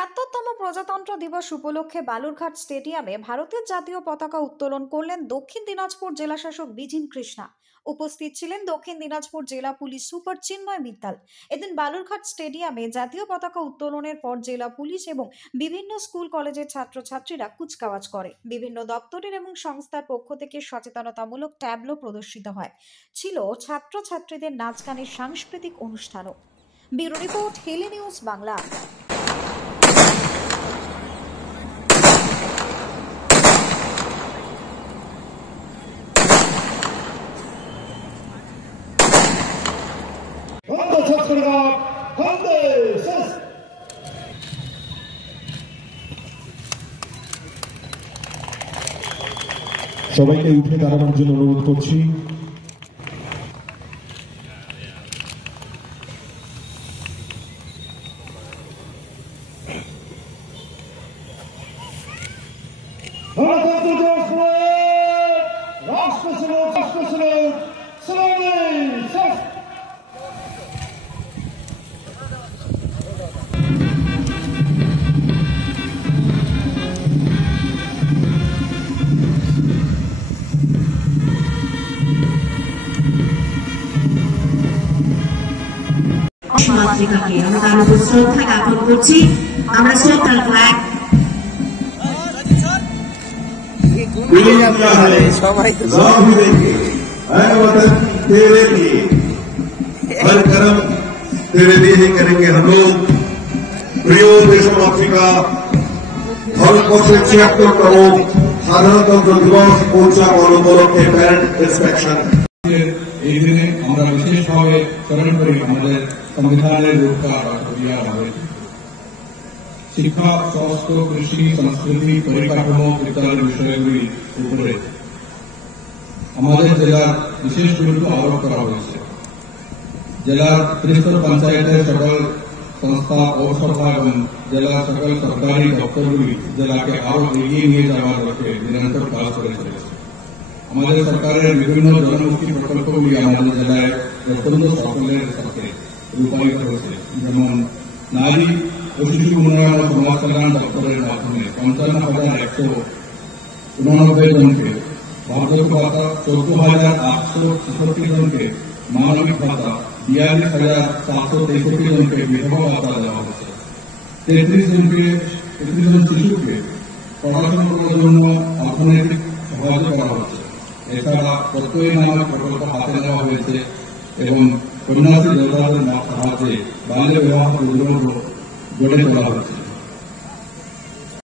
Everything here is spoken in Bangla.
৭৬তম প্রজাতন্ত্র দিবস উপলক্ষে বালুরঘাট স্টেডিয়ামে ভারতের জাতীয় পতাকা উত্তোলন করলেন দক্ষিণ দিনাজপুর জেলাশাসক বিজিন কৃষ্ণা। উপস্থিত ছিলেন দক্ষিণ দিনাজপুর জেলা পুলিশ সুপার চিন্ময় মিত্তাল। এদিন বালুরঘাট স্টেডিয়ামে জাতীয় পতাকা উত্তোলনের পর জেলা পুলিশ এবং বিভিন্ন স্কুল কলেজের ছাত্রছাত্রীরা কুচকাওয়াজ করে। বিভিন্ন দপ্তরের এবং সংস্থার পক্ষ থেকে সচেতনতামূলক ট্যাবলো প্রদর্শিত হয়। ছিল ছাত্রছাত্রীদের নাচ গানের সাংস্কৃতিক অনুষ্ঠানও। Bureau report, Hili news Bangla. সবাইকে উঠে দাঁড়ানোর জন্য অনুরোধ করছি। মাতৃকাকে আমরা তার উপর শ্রদ্ধা জ্ঞাপন করছি। আমরা শ্রদ্ধার ফ্ল্যাগ तेरे लिए करेंगे हम लोग। प्रिय देशवासी का ভারতবর্ষের ৭৬ তম সাধারণতন্ত্র দিবস উদযাপন উপলক্ষে প্যারেড ইন্সপেকশন। এই দিনে আমরা বিশেষভাবে স্মরণ করি আমাদের সংবিধানের রূপকার ডক্টর বি.আর. আম্বেদকর। শিক্ষা, স্বাস্থ্য, কৃষি, সংস্কৃতি, পরিকাঠামো ইত্যাদি বিষয়গুলির উপরে আমাদের জেলার বিশেষ গুরুত্ব আরোপ করা হয়েছে। জেলার ত্রিস্তর পঞ্চায়েতের সকল সংস্থা, পৌরসভা এবং জেলার সকল সরকারি দপ্তরগুলি জেলাকে আরো এগিয়ে নিয়ে যাওয়ার লক্ষ্যে নিরন্তর কাজ করে চলেছে। আমাদের সরকারের বিভিন্ন জনমুখী প্রকল্পগুলি আমাদের জেলায় অত্যন্ত সকলের সাথে রূপায়িত হয়েছে। যেমন নারী ও শিশু উন্নয়ন ও সমাজ কল্যাণ দপ্তরের মাধ্যমে ৫৫,১৮৯ জনকে বার্ধক্য ভাতা, ১৪,৮৬৬ জনকে মানবিক ভাতা, ৪২,৭৬৩ জনকে বিধবা ভাতা দেওয়া হয়েছে। ৩৩ জন শিশুকে পড়াশোনা করার জন্য অর্থনৈতিক সহায়তা করা হচ্ছে। এছাড়া প্রত্যয় নামক প্রকল্প হাতে নেওয়া হয়েছে এবং কন্যাশ্রী যোজনার সাহায্যে বাল্য বিবাহ প্রতিরোধ গড়ে তোলা হয়েছে।